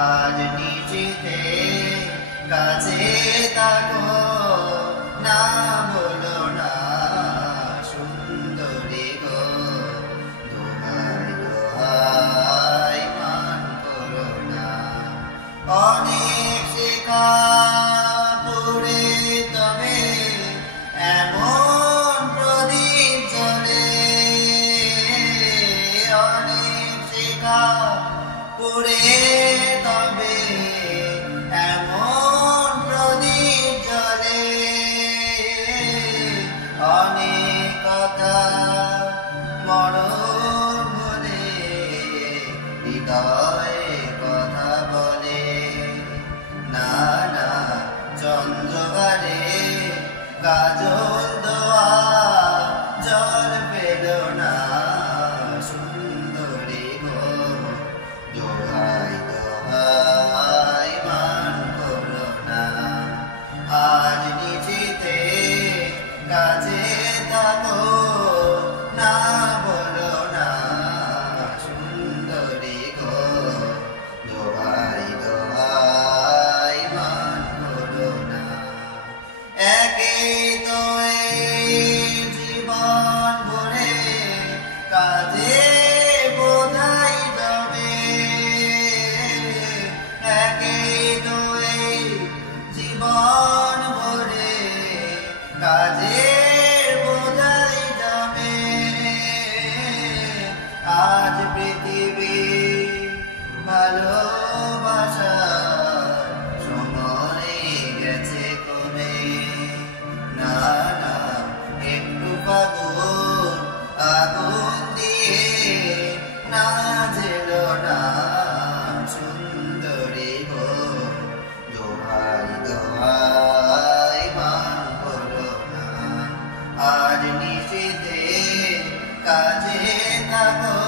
আজ নিশিতে কাছে থাকো না বলো না সুন্দরী গো দোহাই দোহাই মান করো না অনেক শেখা পড়ে তবে এমন প্রদীপ জ্বলে অনেক শেখা পড়ে তবে এমন প্রদীপ জ্বলে অনেক কথা মরণ হলে হৃদয়ে কথা বলে না না চন্দ্রবারে কাজল দোয়া জল পেল না সুন্দরী গো দোহাই দোহাই মান করো না আজ নিশিতে কাছে থাকো না বলো না সুন্দরী গো দোহাই দোহাই মান করো না একেই তো এই জীবন ভরে কাজে বোঝাই যাবে একেই তো এই জীবন ভরে কাজে বোঝাই যাবে আজ পৃথিবী ভালোবাসার সময় গেছে কোনে না না একটু ফাগুন আগুন দিয়ে না জেল না সুন্দরী গো দোহাই দোহাই মান করো না আজ নিশিতে কাজে থাকো